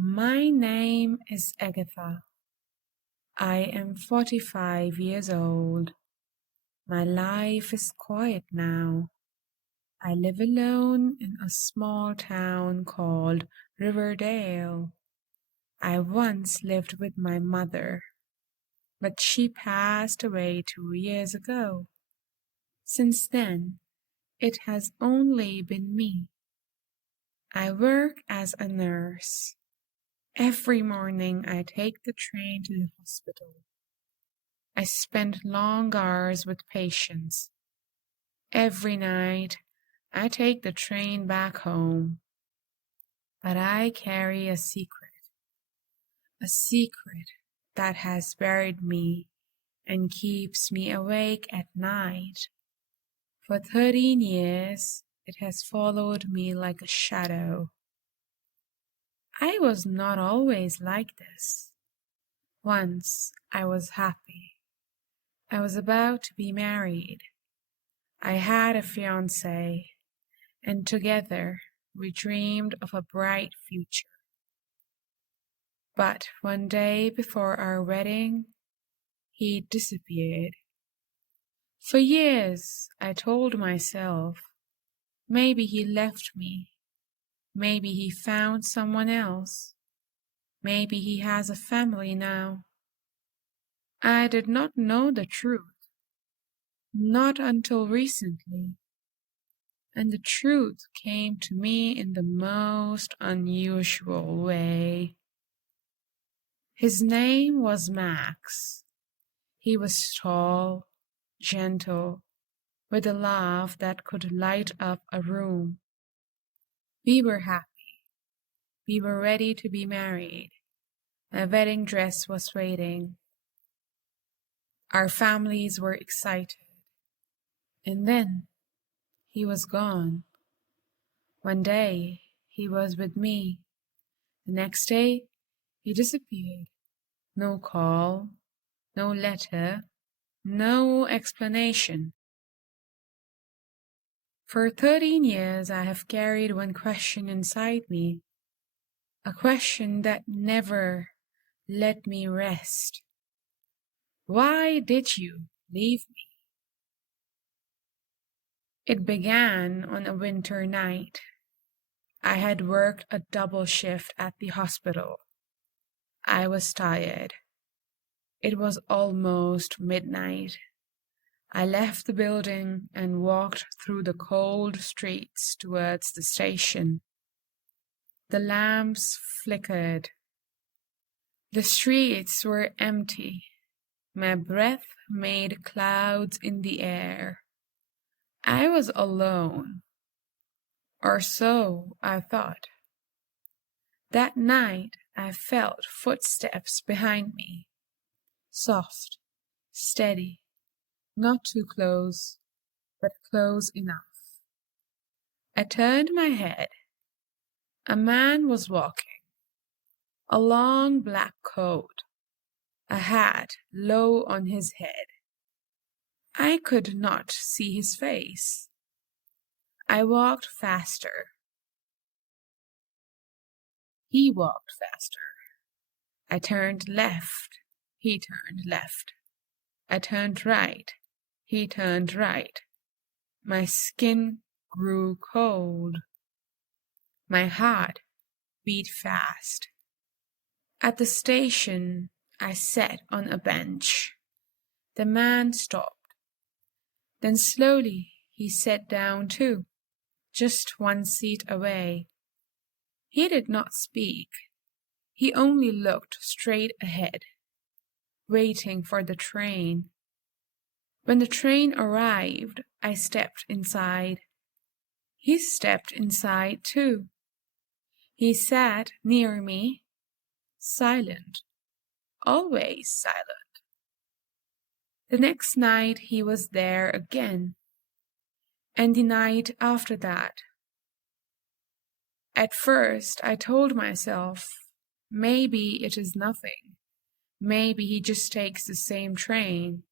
My name is Agatha. I am 45 years old. My life is quiet now. I live alone in a small town called Riverdale. I once lived with my mother, but she passed away 2 years ago. Since then, it has only been me. I work as a nurse. Every morning I take the train to the hospital. I spend long hours with patients. Every night I take the train back home. But I carry a secret that has buried me and keeps me awake at night. For 13 years, it has followed me like a shadow. I was not always like this. Once I was happy. I was about to be married. I had a fiancé, and together we dreamed of a bright future. But one day before our wedding, he disappeared. For years I told myself, maybe he left me. Maybe he found someone else. Maybe he has a family now. I did not know the truth, not until recently. And the truth came to me in the most unusual way. His name was Max. He was tall, gentle, with a laugh that could light up a room. We were happy. We were ready to be married. My wedding dress was waiting. Our families were excited. And then he was gone. One day he was with me. The next day he disappeared. No call, no letter, no explanation. For 13 years I have carried one question inside me, a question that never let me rest. Why did you leave me? It began on a winter night. I had worked a double shift at the hospital. I was tired. It was almost midnight. I left the building and walked through the cold streets towards the station. The lamps flickered. The streets were empty. My breath made clouds in the air. I was alone, or so I thought. That night I felt footsteps behind me, soft, steady, not too close, but close enough. I turned my head. A man was walking, a long black coat, a hat low on his head. I could not see his face. I walked faster. He walked faster. I turned left. He turned left. I turned right. He turned right. My skin grew cold. My heart beat fast. At the station, I sat on a bench. The man stopped. Then slowly he sat down too, just one seat away. He did not speak. He only looked straight ahead, waiting for the train. When the train arrived, I stepped inside. He stepped inside too. He sat near me, silent, always silent. The next night he was there again, and the night after that. At first I told myself, maybe it is nothing. Maybe he just takes the same train.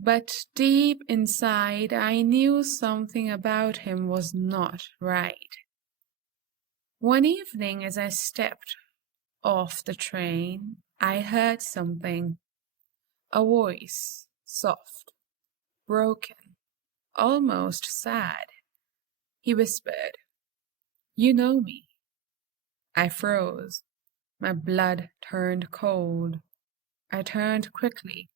But deep inside I knew something about him was not right. One evening as I stepped Off the train, I heard something. A voice, soft, broken, almost sad. He whispered, "You know me." I froze. My blood turned cold. I turned quickly,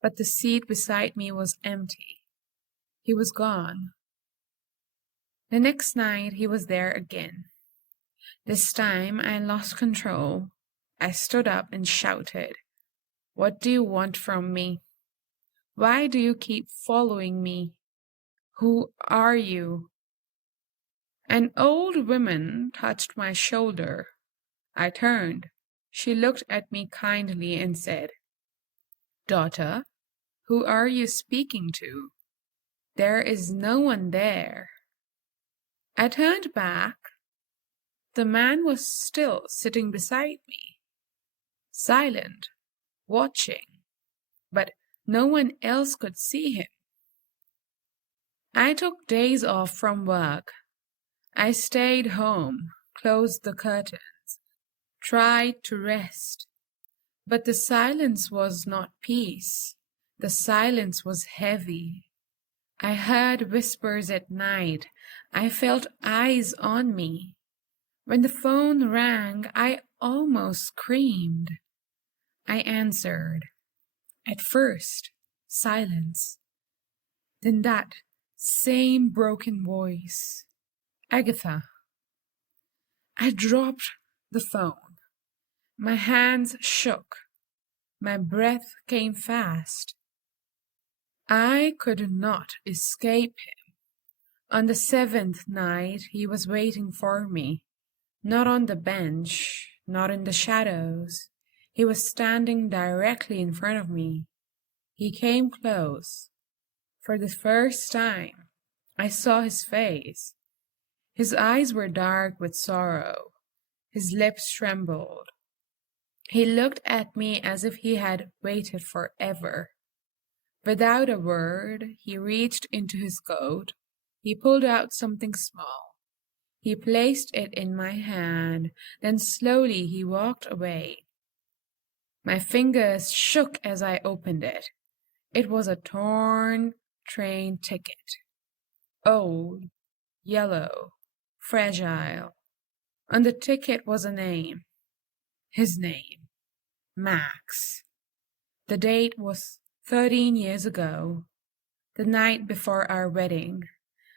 but the seat beside me was empty. He was gone. The next night he was there again. This time I lost control. I stood up and shouted, "What do you want from me? Why do you keep following me? Who are you?" An old woman touched my shoulder. I turned. She looked at me kindly and said, "Daughter, who are you speaking to? There is no one there." I turned back. The man was still sitting beside me, silent, watching, but no one else could see him. I took days off from work. I stayed home, closed the curtains, tried to rest. But the silence was not peace. The silence was heavy. I heard whispers at night. I felt eyes on me. When the phone rang, I almost screamed. I answered. At first, silence. Then that same broken voice. "Agatha." I dropped the phone. My hands shook. My breath came fast. I could not escape him. On the 7th night, he was waiting for me. Not on the bench, not in the shadows. He was standing directly in front of me. He came close. For the first time, I saw his face. His eyes were dark with sorrow. His lips trembled. He looked at me as if he had waited forever. Without a word, he reached into his coat. He pulled out something small. He placed it in my hand, then slowly he walked away. My fingers shook as I opened it. It was a torn train ticket. Old, yellow, fragile. On the ticket was a name. His name, Max. The date was 13 years ago, the night before our wedding.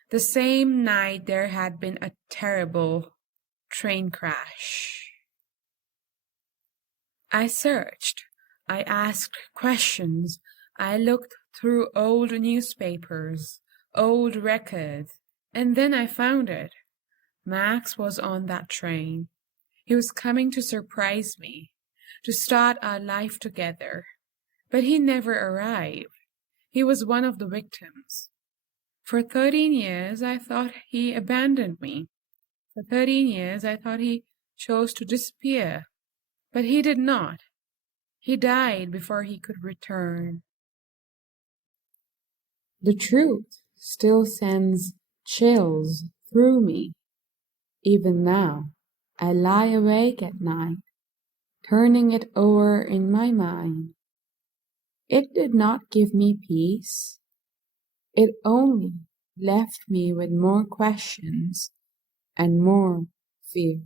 The same night there had been a terrible train crash. I searched. I asked questions. I looked through old newspapers, old records, and then I found it. Max was on that train. He was coming to surprise me, to start our life together. But he never arrived. He was one of the victims. For 13 years, I thought he abandoned me. For 13 years, I thought he chose to disappear. But he did not. He died before he could return. The truth still sends chills through me. Even now, I lie awake at night, turning it over in my mind. It did not give me peace. It only left me with more questions and more fear.